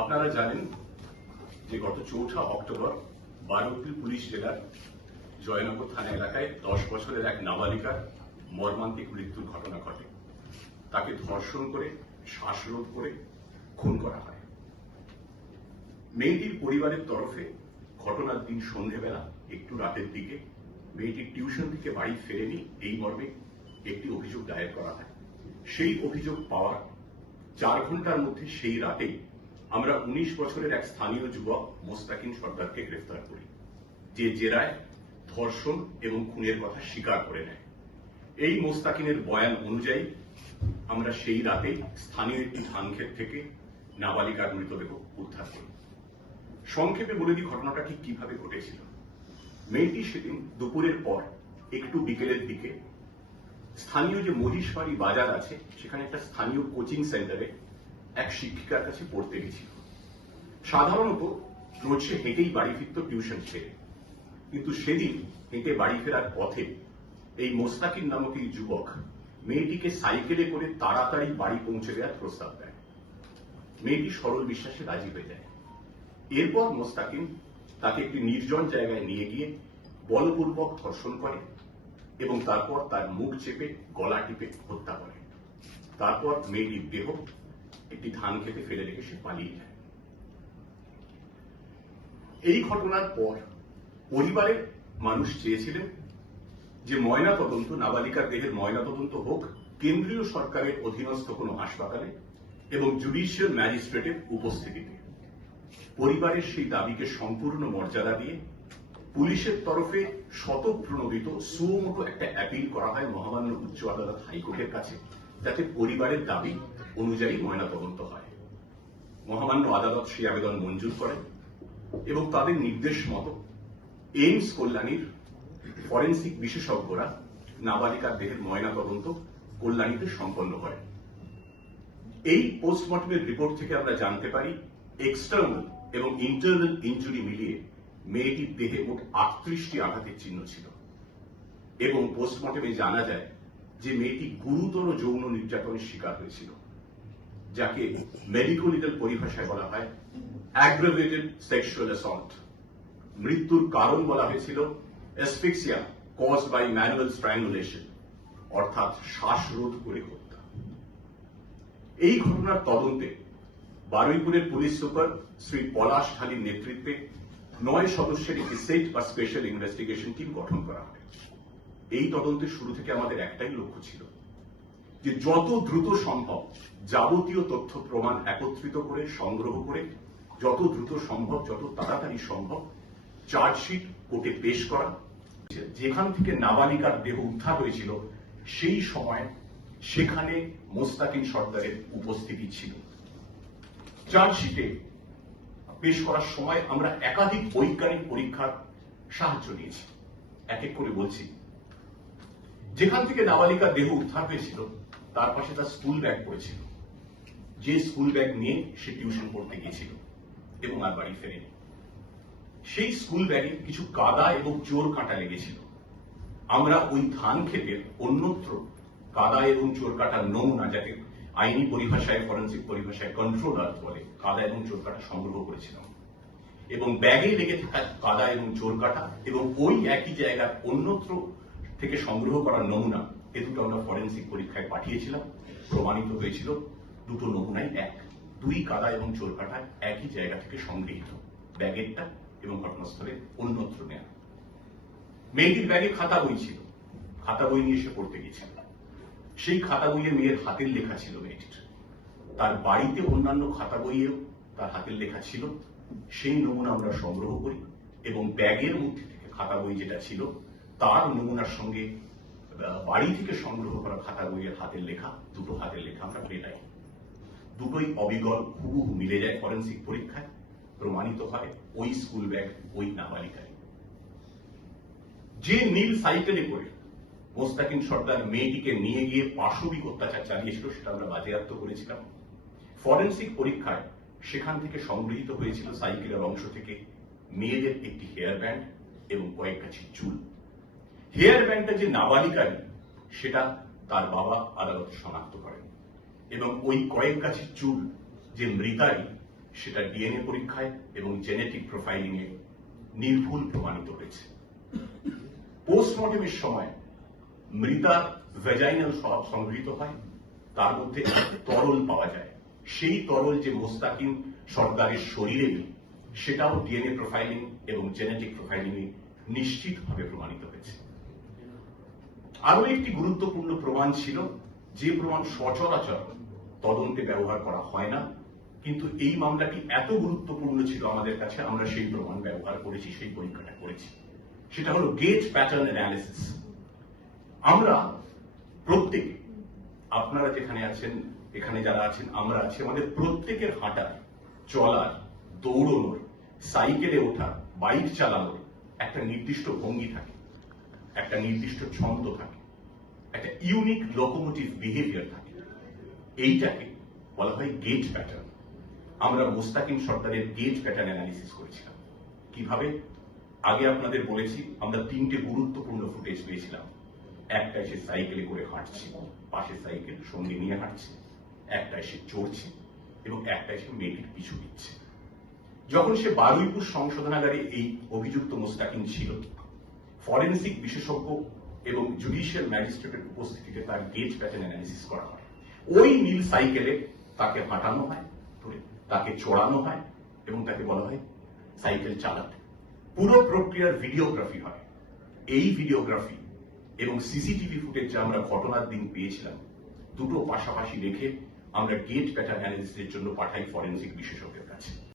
আপনারা জানেন যে গত 4 অক্টোবর বারুইপুর পুলিশ জেলার জয়নগর থানা এলাকায় 10 বছরের এক নাবালিকার মর্মান্তিক মৃত্যুর ঘটনা ঘটে। তাকে ধর্ষণ করে শ্বাসরোধ করে খুন করা হয়। মেয়েটির পরিবারের তরফে ঘটনার দিন সন্ধ্যেবেলা একটু রাতের দিকে মেয়েটির টিউশন থেকে বাড়ি ফেরেনি এই মর্মে একটি অভিযোগ দায়ের করা হয়। সেই অভিযোগ পাওয়ার 4 ঘন্টার মধ্যে সেই রাতেই আমরা 19 বছরের এক স্থানীয় যুবক মোস্তাকিন সর্দারকে গ্রেফতার করি, যে জেরায় ধর্ষণ এবং খুনের কথা স্বীকার করে নেয়। এই মোস্তাকিনের বয়ান অনুযায়ী আমরা সেই রাতে স্থানীয় একটি ধানক্ষেত থেকে নাবালিকার মৃতদেহ উদ্ধার করি। সংক্ষেপে বলে দিই ঘটনাটা ঠিক কিভাবে ঘটেছিল। মেয়েটি সেদিন দুপুরের পর একটু বিকেলের দিকে স্থানীয় যে মহিষবাড়ি বাজার আছে সেখানে একটা স্থানীয় কোচিং সেন্টারে এক শিক্ষিকার কাছে পড়তে গেছিল। সাধারণত রোজ সে হেঁটেই বাড়ি ফিরত টিউশন ছেড়ে, কিন্তু সেদিন হেঁটে বাড়ি ফেরার পথে এই মোস্তাকিন নামক এই যুবক মেয়েটিকে সাইকেলে করে তাড়াতাড়ি বাড়ি পৌঁছে দেওয়ার প্রস্তাব দেয়। মেয়েটি সরল বিশ্বাসে রাজি হয়ে যায়। এরপর মোস্তাকিন তাকে একটি নির্জন জায়গায় নিয়ে গিয়ে বলপূর্বক ধর্ষণ করে এবং তারপর তার মুখ চেপে গলা টিপে হত্যা করে। তারপর মেয়েটির দেহ একটি ধান খেতে ফেলে রেখে সে পালিয়ে যায়। এই ঘটনার পর পরিবারের মানুষ চেয়েছিলেন যে ময়না তদন্ত, নাবালিকার দেহের ময়না তদন্ত হোক কেন্দ্রীয় সরকারের অধীনস্থ কোনো হাসপাতালে এবং জুডিশিয়াল ম্যাজিস্ট্রেটের উপস্থিতিতে। পরিবারের সেই দাবিকে সম্পূর্ণ মর্যাদা দিয়ে পুলিশের তরফে স্বতঃপ্রণোদিত সুমোটো একটা অ্যাপিল করা হয় মহামান্য উচ্চ আদালত হাইকোর্টের কাছে, যাতে পরিবারের দাবি অনুযায়ী ময়নাতদন্ত হয়। মহামান্য আদালত সেই আবেদন মঞ্জুর করেন এবং তাদের নির্দেশ মতো এইমস কল্যাণীর ফরেন্সিক বিশেষজ্ঞরা নাবালিকার দেহের ময়নাতদন্ত কল্যাণীতে সম্পন্ন করেন। এই পোস্টমর্টমের রিপোর্ট থেকে আমরা জানতে পারি এক্সটার্নাল এবং ইন্টারনাল ইনজুরি মিলিয়ে মেয়েটির দেহে মোট 38টি আঘাতের চিহ্ন ছিল এবং পোস্টমর্টমে জানা যায় যে মেয়েটি গুরুতর যৌন নির্যাতনের শিকার হয়েছিল, যাকে মেডিকো-লিগাল পরিভাষায় বলা হয় অ্যাগ্রাভেটেড সেক্সুয়াল অ্যাসল্ট। মৃত্যুর কারণ বলা হয়েছিল asphyxia caused by manual strangulation, অর্থাৎ শ্বাসরোধ করে হত্যা। এই ঘটনার তদন্তে বারুইপুরের পুলিশ সুপার শ্রী পলাশ ঢালির নেতৃত্বে 9 সদস্যের একটি সেট বা স্পেশাল ইনভেস্টিগেশন টিম গঠন করা হয়। এই তদন্তের শুরু থেকে আমাদের একটাই লক্ষ্য ছিল যে যত দ্রুত সম্ভব যাবতীয় তথ্য প্রমাণ একত্রিত করে সংগ্রহ করে যত দ্রুত সম্ভব, যত তাড়াতাড়ি সম্ভব চার্জশিট কোর্টে পেশ করা। যেখান থেকে নাবালিকার দেহ উদ্ধার হয়েছিল সেই সময় সেখানে মোস্তাকিন সর্দারের উপস্থিতি ছিল। চার্জশিটে পেশ করার সময় আমরা একাধিক বৈজ্ঞানিক পরীক্ষার সাহায্য নিয়েছি। এক এক করে বলছি। যেখান থেকে নাবালিকার দেহ উদ্ধার হয়েছিল তার পাশে তার স্কুল ব্যাগ পড়েছিল, যে স্কুল ব্যাগ নিয়ে সে টিউশন পড়তে গিয়েছিল এবং আর বাড়ি ফেরেনি। সেই স্কুল ব্যাগে কিছু কাদা এবং চোর কাঁটা লেগেছিল। আমরা ওই ধান ক্ষেতের অন্যত্র কাদা এবং চোর কাঁটার নমুনা, যাকে আইনি পরিভাষায় ফরেন্সিক পরিভাষায় কন্ট্রোল আর্থ বলে, কাদা এবং চোর কাঁটা সংগ্রহ করেছিলাম এবং ব্যাগে লেগে থাকা কাদা এবং চোর কাঁটা এবং ওই একই জায়গার অন্যত্র থেকে সংগ্রহ করার নমুনা, এ দুটো আমরা ফরেন্সিক পরীক্ষায় পাঠিয়েছিলাম। প্রমাণিত হয়েছিল দুটো নমুনাই এক। 2 কাদা এবং চোর কাঁটা একই জায়গা থেকে সংগৃহীত, ব্যাগেরটা এবং ঘটনাস্থলে অন্যত্র নেয়া। মেয়েটির ব্যাগে খাতা বই ছিল, খাতা বই নিয়ে সে পড়তে গেছিল। সেই খাতা বইয়ে মেয়ের হাতের লেখা ছিল মেয়েটির। তার বাড়িতে অন্যান্য খাতা বইয়েও তার হাতের লেখা ছিল। সেই নমুনা আমরা সংগ্রহ করি এবং ব্যাগের মধ্যে থেকে খাতা বই যেটা ছিল তার নমুনার সঙ্গে বাড়ি থেকে সংগ্রহ করা খাতা বইয়ের হাতের লেখা, দুটো হাতের লেখা আমরা পেলাই। দুটোই অবিকল হুবহু মিলে যায় ফরেন্সিক পরীক্ষায়। প্রমাণিত হয় ওই স্কুল ব্যাগ ওই নাবালিকায়। যে নীল সাইকেলে করে মোস্তাকিন সর্দার মেয়েটিকে নিয়ে গিয়ে পাশবিক অত্যাচার চালিয়েছিল সেটা আমরা বাজেয়াপ্ত করেছিলাম। ফরেন্সিক পরীক্ষায় সেখান থেকে সংগৃহীত হয়েছিল সাইকেলের অংশ থেকে মেয়েদের একটি হেয়ার ব্যান্ড এবং কয়েক গাছি চুল। হেয়ার ব্যান্ডটা যে নাবালিকারই সেটা তার বাবা আদালতে শনাক্ত করেন এবং ওই কয়েক গাছি চুল যে মৃতারই সেটা ডিএনএ পরীক্ষায় এবং জেনেটিক প্রোফাইলিং এ নির্ভুল প্রমাণিত হয়েছে। পোস্টমর্টমের সময় মৃতার ভ্যাজাইনাল স্বভাব সংগৃহীত হয়, তার মধ্যে তরল পাওয়া যায়। সেই তরল যে মোস্তাকিম সর্দারের শরীরে নেই, সেটাও ডিএনএ প্রোফাইলিং এবং জেনেটিক প্রোফাইলিং এ নিশ্চিতভাবে প্রমাণিত হয়েছে। আরো একটি গুরুত্বপূর্ণ প্রমাণ ছিল, যে প্রমাণ সচরাচর তদন্তে ব্যবহার করা হয় না, কিন্তু এই মামলাটি এত গুরুত্বপূর্ণ ছিল আমাদের কাছে, আমরা সেই প্রমাণ ব্যবহার করেছি, সেই পরীক্ষাটা করেছি। সেটা হলো গেজ প্যাটার্ন অ্যানালিসিস। আমরা প্রত্যেকে, আপনারা যেখানে আছেন, এখানে যারা আছেন, আমরা আছি, আমাদের প্রত্যেকের হাঁটার, চলার, দৌড়নোর, সাইকেলে ওঠা, বাইক চালানোর একটা নির্দিষ্ট ভঙ্গি থাকে, একটা নির্দিষ্ট ছন্দ থাকে, একটা ইউনিক লোকোমোটিভ বিহেভিয়ার থাকে। এইটাকে বলা হয় গেজ প্যাটার্ন। আমরা মোস্তাকিম সর্দারের গেজ প্যাটার্ন অ্যানালিসিস করেছিলাম। কিভাবে? আগে আপনাদের বলেছি, আমরা তিনটে গুরুত্বপূর্ণ ফুটেজ পেয়েছিলাম। একটা এসে সাইকেলে করে হাঁটছে, পাশে সাইকেল সঙ্গে নিয়ে হাঁটছে, একটা এসে চড়ছে এবং একটা এসে মেয়েটির পিছু দিচ্ছে। যখন সে বারুইপুর সংশোধনাগারে এই অভিযুক্ত মোস্তাকিম ছিল, ফরেনসিক বিশেষজ্ঞ এবং জুডিশিয়াল ম্যাজিস্ট্রেটের উপস্থিতিতে তার গেজ প্যাটার্ন অ্যানালিসিস করা হয়। ওই নীল সাইকেলে তাকে হাঁটানো হয়, তাকে চড়ানো হয় এবং তাকে বলা হয় সাইকেল চালাতে। পুরো প্রক্রিয়ার ভিডিওগ্রাফি হয়। এই ভিডিওগ্রাফি এবং সিসিটিভি ফুটেজ যা আমরা ঘটনার দিন পেয়েছিলাম, দুটো পাশাপাশি রেখে আমরা গেজ প্যাটার্ন অ্যানালিসিসের জন্য পাঠাই ফরেনসিক বিশেষজ্ঞের কাছে।